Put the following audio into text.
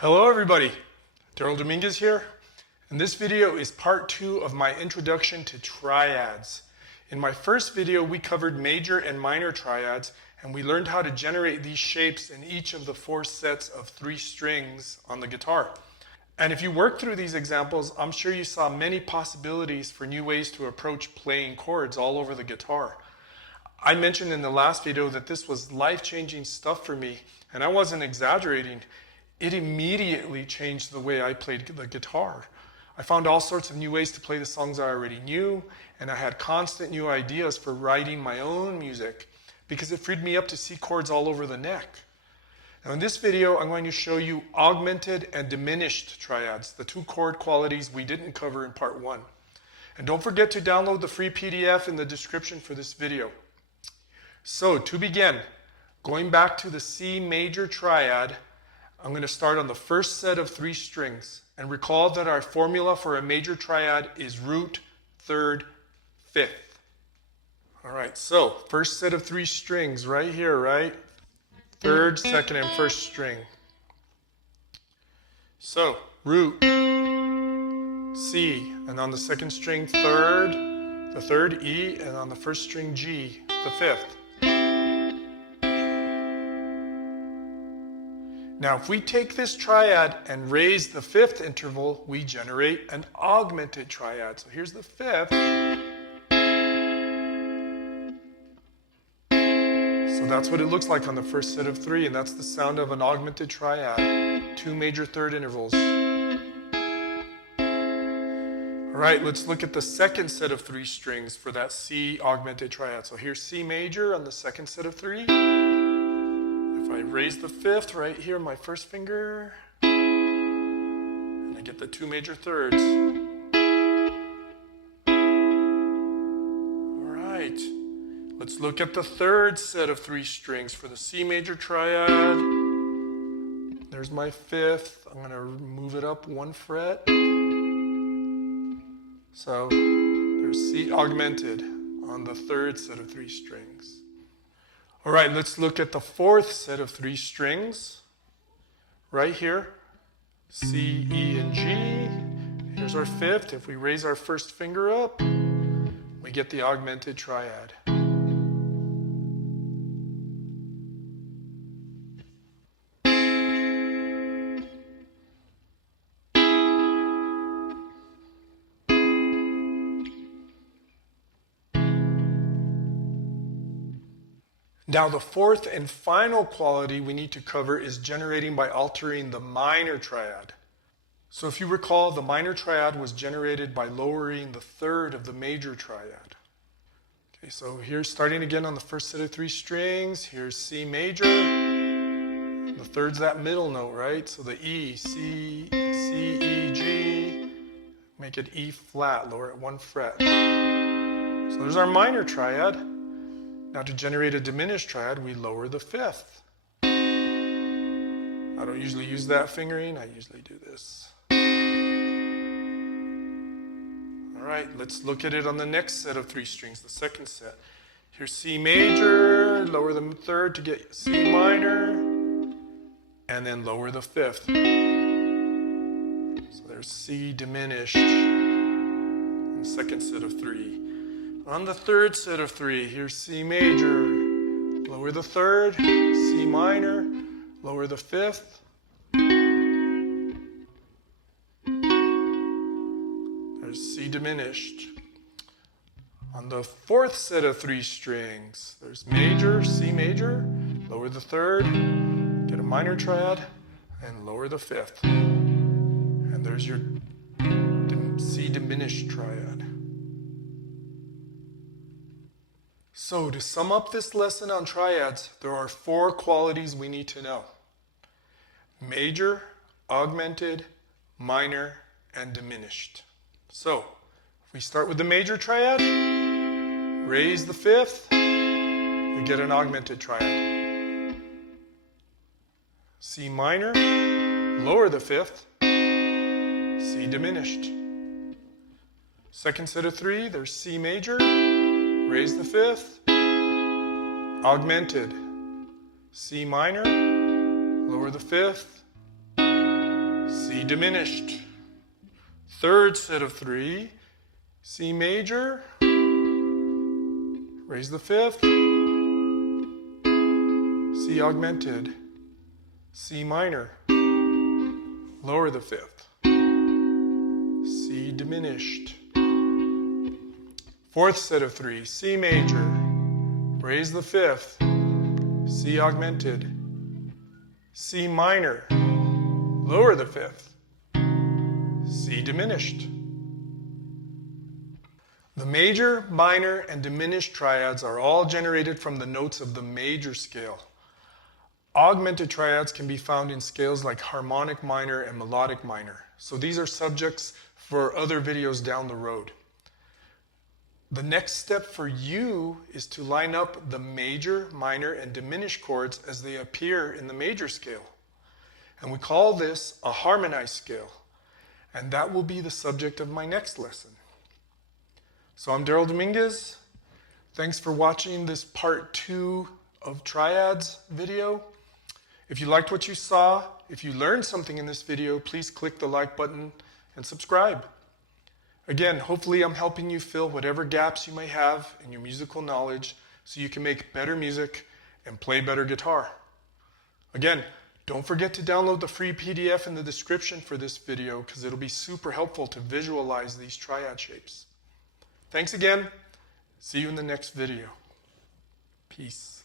Hello everybody, Daryl Dominguez here, and this video is part 2 of my introduction to triads. In my first video we covered major and minor triads, and we learned how to generate these shapes in each of the 4 sets of 3 strings on the guitar. And if you work through these examples, I'm sure you saw many possibilities for new ways to approach playing chords all over the guitar. I mentioned in the last video that this was life-changing stuff for me, and I wasn't exaggerating. It immediately changed the way I played the guitar. I found all sorts of new ways to play the songs I already knew, and I had constant new ideas for writing my own music because it freed me up to see chords all over the neck. Now in this video, I'm going to show you augmented and diminished triads, the 2 chord qualities we didn't cover in part 1. And don't forget to download the free PDF in the description for this video. So to begin, going back to the C major triad, I'm going to start on the first set of 3 strings. And recall that our formula for a major triad is root, third, fifth. All right, so first set of 3 strings right here, right? Third, second, and first string. So root, C, and on the second string, third, the third, E, and on the first string, G, the fifth. Now, if we take this triad and raise the 5th interval, we generate an augmented triad. So here's the 5th. So that's what it looks like on the first set of 3, and that's the sound of an augmented triad. 2 major third intervals. All right, let's look at the second set of 3 strings for that C augmented triad. So here's C major on the second set of 3. If I raise the 5th right here, my first finger, and I get the 2 major thirds. All right, let's look at the third set of 3 strings for the C major triad. There's my 5th. I'm going to move it up 1 fret. So there's C augmented on the third set of 3 strings. All right, let's look at the 4th set of 3 strings. Right here, C, E, and G. Here's our 5th. If we raise our first finger up, we get the augmented triad. Now the 4th and final quality we need to cover is generating by altering the minor triad. So if you recall, the minor triad was generated by lowering the third of the major triad. Okay, so here's starting again on the first set of 3 strings. Here's C major. The third's that middle note, right? So the E, C, E, G. Make it E flat, lower it 1 fret. So there's our minor triad. Now to generate a diminished triad, we lower the 5th. I don't usually use that fingering, I usually do this. All right, let's look at it on the next set of 3 strings, the second set. Here's C major, lower the 3rd to get C minor, and then lower the 5th. So there's C diminished on the second set of 3. On the third set of 3, here's C major, lower the 3rd, C minor, lower the 5th. There's C diminished. On the 4th set of 3 strings, there's major, C major, lower the 3rd, get a minor triad, and lower the 5th. And there's your C diminished triad. So to sum up this lesson on triads, there are 4 qualities we need to know. Major, augmented, minor, and diminished. So if we start with the major triad, raise the 5th, we get an augmented triad. C minor, lower the 5th, C diminished. Second set of 3, there's C major, raise the 5th, augmented, C minor, lower the 5th, C diminished. Third set of 3, C major, raise the 5th, C augmented, C minor, lower the 5th, C diminished. Fourth set of 3, C major, raise the 5th, C augmented, C minor, lower the 5th, C diminished. The major, minor, and diminished triads are all generated from the notes of the major scale. Augmented triads can be found in scales like harmonic minor and melodic minor. So these are subjects for other videos down the road. The next step for you is to line up the major, minor, and diminished chords as they appear in the major scale. And we call this a harmonized scale. And that will be the subject of my next lesson. So I'm Daryl Dominguez. Thanks for watching this part 2 of Triads video. If you liked what you saw, if you learned something in this video, please click the like button and subscribe. Again, hopefully I'm helping you fill whatever gaps you may have in your musical knowledge so you can make better music and play better guitar. Again, don't forget to download the free PDF in the description for this video because it'll be super helpful to visualize these triad shapes. Thanks again. See you in the next video. Peace.